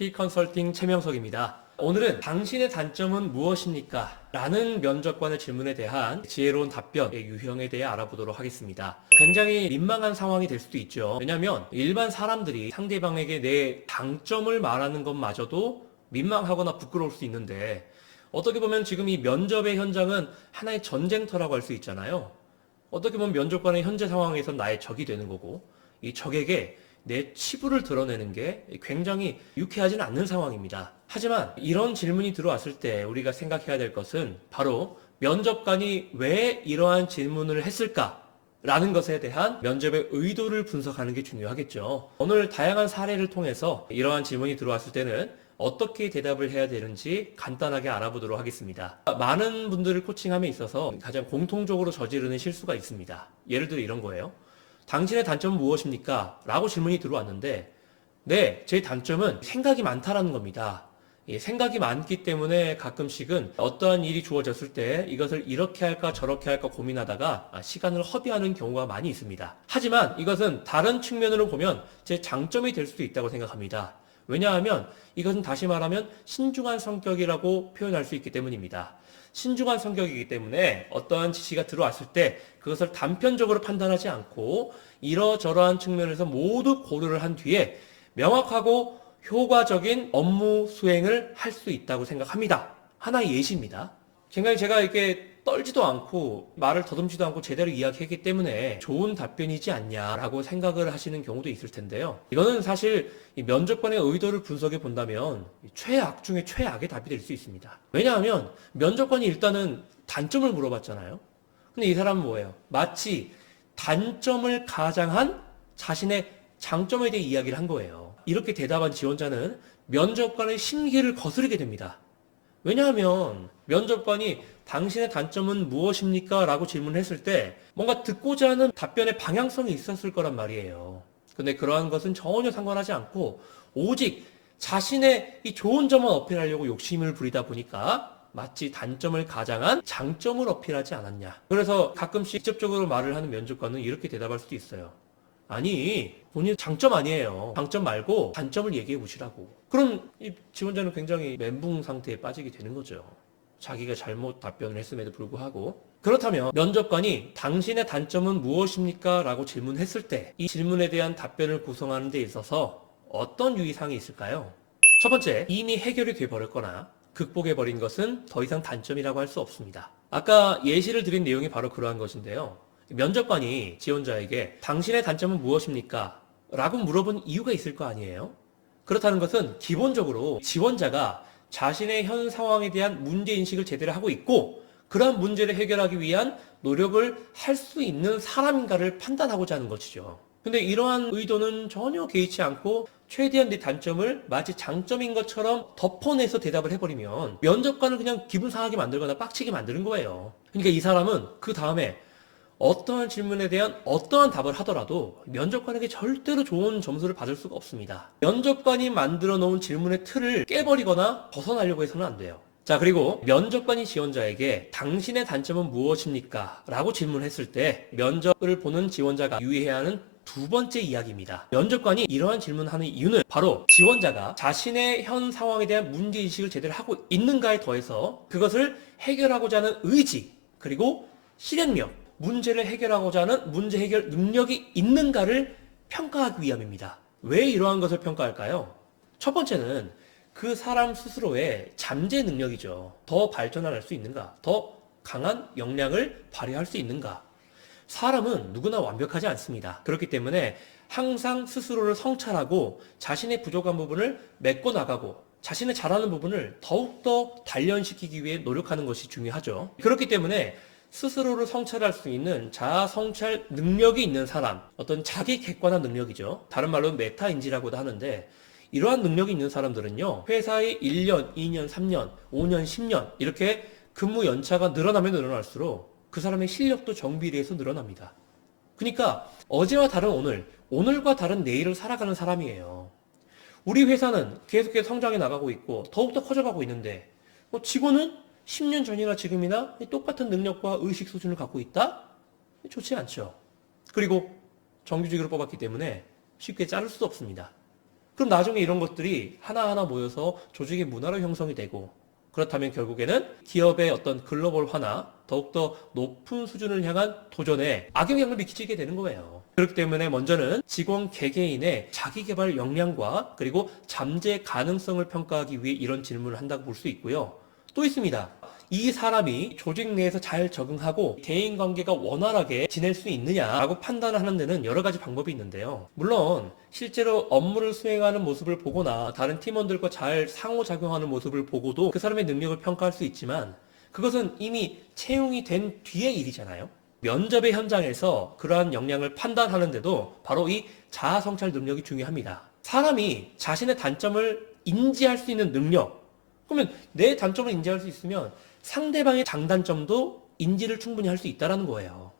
IT 컨설팅 최명석입니다. 오늘은 당신의 단점은 무엇입니까? 라는 면접관의 질문에 대한 지혜로운 답변의 유형에 대해 알아보도록 하겠습니다. 굉장히 민망한 상황이 될 수도 있죠. 왜냐하면 일반 사람들이 상대방에게 내 장점을 말하는 것마저도 민망하거나 부끄러울 수 있는데 어떻게 보면 지금 이 면접의 현장은 하나의 전쟁터라고 할 수 있잖아요. 어떻게 보면 면접관의 현재 상황에서 나의 적이 되는 거고 이 적에게 내 치부를 드러내는 게 굉장히 유쾌하지는 않는 상황입니다. 하지만 이런 질문이 들어왔을 때 우리가 생각해야 될 것은 바로 면접관이 왜 이러한 질문을 했을까? 라는 것에 대한 면접의 의도를 분석하는 게 중요하겠죠. 오늘 다양한 사례를 통해서 이러한 질문이 들어왔을 때는 어떻게 대답을 해야 되는지 간단하게 알아보도록 하겠습니다. 많은 분들을 코칭함에 있어서 가장 공통적으로 저지르는 실수가 있습니다. 예를 들어 이런 거예요. 당신의 단점은 무엇입니까? 라고 질문이 들어왔는데, 네, 제 단점은 생각이 많다라는 겁니다. 예, 생각이 많기 때문에 가끔씩은 어떠한 일이 주어졌을 때 이것을 이렇게 할까 저렇게 할까 고민하다가 아, 시간을 허비하는 경우가 많이 있습니다. 하지만 이것은 다른 측면으로 보면 제 장점이 될 수도 있다고 생각합니다. 왜냐하면 이것은 다시 말하면 신중한 성격이라고 표현할 수 있기 때문입니다. 신중한 성격이기 때문에 어떠한 지시가 들어왔을 때 그것을 단편적으로 판단하지 않고 이러저러한 측면에서 모두 고려를 한 뒤에 명확하고 효과적인 업무 수행을 할 수 있다고 생각합니다. 하나의 예시입니다. 굉장히 제가 이렇게 떨지도 않고 말을 더듬지도 않고 제대로 이야기했기 때문에 좋은 답변이지 않냐라고 생각을 하시는 경우도 있을 텐데요. 이거는 사실 이 면접관의 의도를 분석해 본다면 최악 중에 최악의 답이 될 수 있습니다. 왜냐하면 면접관이 일단은 단점을 물어봤잖아요. 근데 이 사람은 뭐예요? 마치 단점을 가장한 자신의 장점에 대해 이야기를 한 거예요. 이렇게 대답한 지원자는 면접관의 심기를 거스르게 됩니다. 왜냐하면 면접관이 당신의 단점은 무엇입니까? 라고 질문했을 때 뭔가 듣고자 하는 답변의 방향성이 있었을 거란 말이에요. 근데 그러한 것은 전혀 상관하지 않고 오직 자신의 이 좋은 점을 어필하려고 욕심을 부리다 보니까 마치 단점을 가장한 장점을 어필하지 않았냐. 그래서 가끔씩 직접적으로 말을 하는 면접관은 이렇게 대답할 수도 있어요. 아니, 본인 장점 아니에요. 장점 말고 단점을 얘기해 보시라고. 그럼 이 지원자는 굉장히 멘붕 상태에 빠지게 되는 거죠. 자기가 잘못 답변을 했음에도 불구하고. 그렇다면 면접관이 당신의 단점은 무엇입니까? 라고 질문했을 때 이 질문에 대한 답변을 구성하는 데 있어서 어떤 유의사항이 있을까요? 첫 번째, 이미 해결이 돼버렸거나 극복해버린 것은 더 이상 단점이라고 할 수 없습니다. 아까 예시를 드린 내용이 바로 그러한 것인데요. 면접관이 지원자에게 당신의 단점은 무엇입니까? 라고 물어본 이유가 있을 거 아니에요? 그렇다는 것은 기본적으로 지원자가 자신의 현 상황에 대한 문제인식을 제대로 하고 있고 그러한 문제를 해결하기 위한 노력을 할 수 있는 사람인가를 판단하고자 하는 것이죠. 근데 이러한 의도는 전혀 개의치 않고 최대한 내 단점을 마치 장점인 것처럼 덮어내서 대답을 해버리면 면접관을 그냥 기분 상하게 만들거나 빡치게 만드는 거예요. 그러니까 이 사람은 그 다음에 어떠한 질문에 대한 어떠한 답을 하더라도 면접관에게 절대로 좋은 점수를 받을 수가 없습니다. 면접관이 만들어 놓은 질문의 틀을 깨버리거나 벗어나려고 해서는 안 돼요. 자, 그리고 면접관이 지원자에게 당신의 단점은 무엇입니까? 라고 질문했을 때 면접을 보는 지원자가 유의해야 하는 두 번째 이야기입니다. 면접관이 이러한 질문을 하는 이유는 바로 지원자가 자신의 현 상황에 대한 문제인식을 제대로 하고 있는가에 더해서 그것을 해결하고자 하는 의지, 그리고 실행력, 문제를 해결하고자 하는 문제 해결 능력이 있는가를 평가하기 위함입니다. 왜 이러한 것을 평가할까요? 첫 번째는 그 사람 스스로의 잠재 능력이죠. 더 발전할 수 있는가? 더 강한 역량을 발휘할 수 있는가? 사람은 누구나 완벽하지 않습니다. 그렇기 때문에 항상 스스로를 성찰하고 자신의 부족한 부분을 메꿔 나가고 자신의 잘하는 부분을 더욱더 단련시키기 위해 노력하는 것이 중요하죠. 그렇기 때문에 스스로를 성찰할 수 있는 자아 성찰 능력이 있는 사람, 어떤 자기 객관화 능력이죠. 다른 말로 메타인지라고도 하는데 이러한 능력이 있는 사람들은요, 회사의 1년, 2년, 3년, 5년, 10년, 이렇게 근무 연차가 늘어나면 늘어날수록 그 사람의 실력도 정비례해서 늘어납니다. 그러니까 어제와 다른 오늘, 오늘과 다른 내일을 살아가는 사람이에요. 우리 회사는 계속해서 성장해 나가고 있고 더욱더 커져가고 있는데 뭐 직원은 10년 전이나 지금이나 똑같은 능력과 의식 수준을 갖고 있다? 좋지 않죠. 그리고 정규직으로 뽑았기 때문에 쉽게 자를 수도 없습니다. 그럼 나중에 이런 것들이 하나하나 모여서 조직의 문화로 형성이 되고 그렇다면 결국에는 기업의 어떤 글로벌화나 더욱더 높은 수준을 향한 도전에 악영향을 미치게 되는 거예요. 그렇기 때문에 먼저는 직원 개개인의 자기 개발 역량과 그리고 잠재 가능성을 평가하기 위해 이런 질문을 한다고 볼 수 있고요. 또 있습니다. 이 사람이 조직 내에서 잘 적응하고 대인 관계가 원활하게 지낼 수 있느냐라고 판단을 하는 데는 여러 가지 방법이 있는데요. 물론 실제로 업무를 수행하는 모습을 보거나 다른 팀원들과 잘 상호작용하는 모습을 보고도 그 사람의 능력을 평가할 수 있지만 그것은 이미 채용이 된 뒤의 일이잖아요. 면접의 현장에서 그러한 역량을 판단하는데도 바로 이 자아 성찰 능력이 중요합니다. 사람이 자신의 단점을 인지할 수 있는 능력. 그러면 내 단점을 인지할 수 있으면 상대방의 장단점도 인지를 충분히 할 수 있다라는 거예요.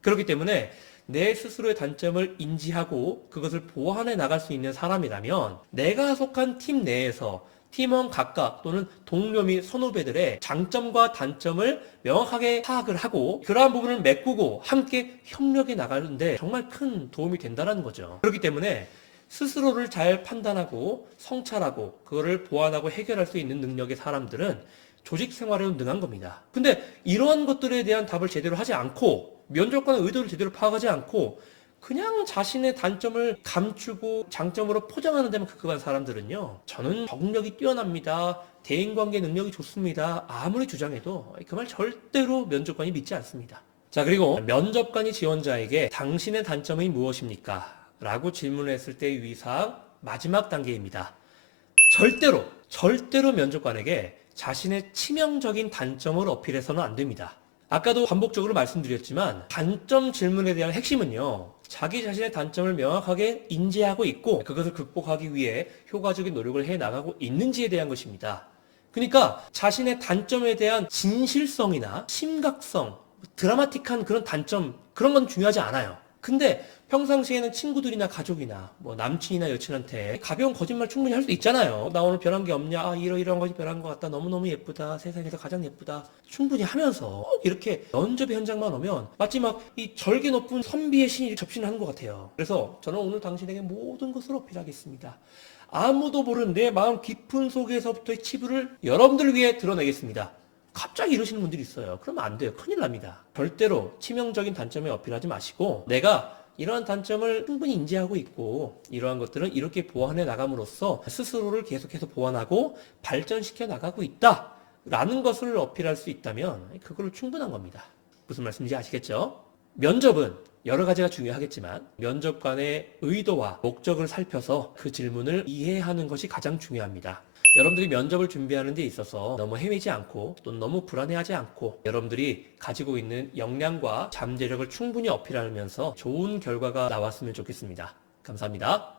그렇기 때문에 내 스스로의 단점을 인지하고 그것을 보완해 나갈 수 있는 사람이라면 내가 속한 팀 내에서 팀원 각각 또는 동료 및 선후배들의 장점과 단점을 명확하게 파악을 하고 그러한 부분을 메꾸고 함께 협력해 나가는데 정말 큰 도움이 된다는 거죠. 그렇기 때문에 스스로를 잘 판단하고 성찰하고 그거를 보완하고 해결할 수 있는 능력의 사람들은 조직 생활에 능한 겁니다. 근데 이러한 것들에 대한 답을 제대로 하지 않고 면접관의 의도를 제대로 파악하지 않고 그냥 자신의 단점을 감추고 장점으로 포장하는 데만 급급한 사람들은요. 저는 적응력이 뛰어납니다. 대인관계 능력이 좋습니다. 아무리 주장해도 그 말 절대로 면접관이 믿지 않습니다. 자, 그리고 면접관이 지원자에게 당신의 단점이 무엇입니까? 라고 질문을 했을 때의 유의사항 마지막 단계입니다. 절대로, 절대로 면접관에게 자신의 치명적인 단점을 어필해서는 안 됩니다. 아까도 반복적으로 말씀드렸지만 단점 질문에 대한 핵심은요. 자기 자신의 단점을 명확하게 인지하고 있고 그것을 극복하기 위해 효과적인 노력을 해 나가고 있는지에 대한 것입니다. 그러니까 자신의 단점에 대한 진실성이나 심각성, 드라마틱한 그런 단점 그런 건 중요하지 않아요. 근데 평상시에는 친구들이나 가족이나 뭐 남친이나 여친한테 가벼운 거짓말 충분히 할 수 있잖아요. 나 오늘 변한 게 없냐? 아, 이러이러한 것이 변한 것 같다. 너무너무 예쁘다. 세상에서 가장 예쁘다. 충분히 하면서 꼭 이렇게 면접의 현장만 오면 마치 막 이 절개 높은 선비의 신이 접신을 하는 것 같아요. 그래서 저는 오늘 당신에게 모든 것을 어필하겠습니다. 아무도 모르는 내 마음 깊은 속에서부터의 치부를 여러분들 위해 드러내겠습니다. 갑자기 이러시는 분들이 있어요. 그러면 안 돼요. 큰일 납니다. 절대로 치명적인 단점에 어필하지 마시고 내가 이러한 단점을 충분히 인지하고 있고 이러한 것들은 이렇게 보완해 나감으로써 스스로를 계속해서 보완하고 발전시켜 나가고 있다. 라는 것을 어필할 수 있다면 그걸로 충분한 겁니다. 무슨 말씀인지 아시겠죠? 면접은 여러 가지가 중요하겠지만 면접관의 의도와 목적을 살펴서 그 질문을 이해하는 것이 가장 중요합니다. 여러분들이 면접을 준비하는 데 있어서 너무 헤매지 않고 또 너무 불안해하지 않고 여러분들이 가지고 있는 역량과 잠재력을 충분히 어필하면서 좋은 결과가 나왔으면 좋겠습니다. 감사합니다.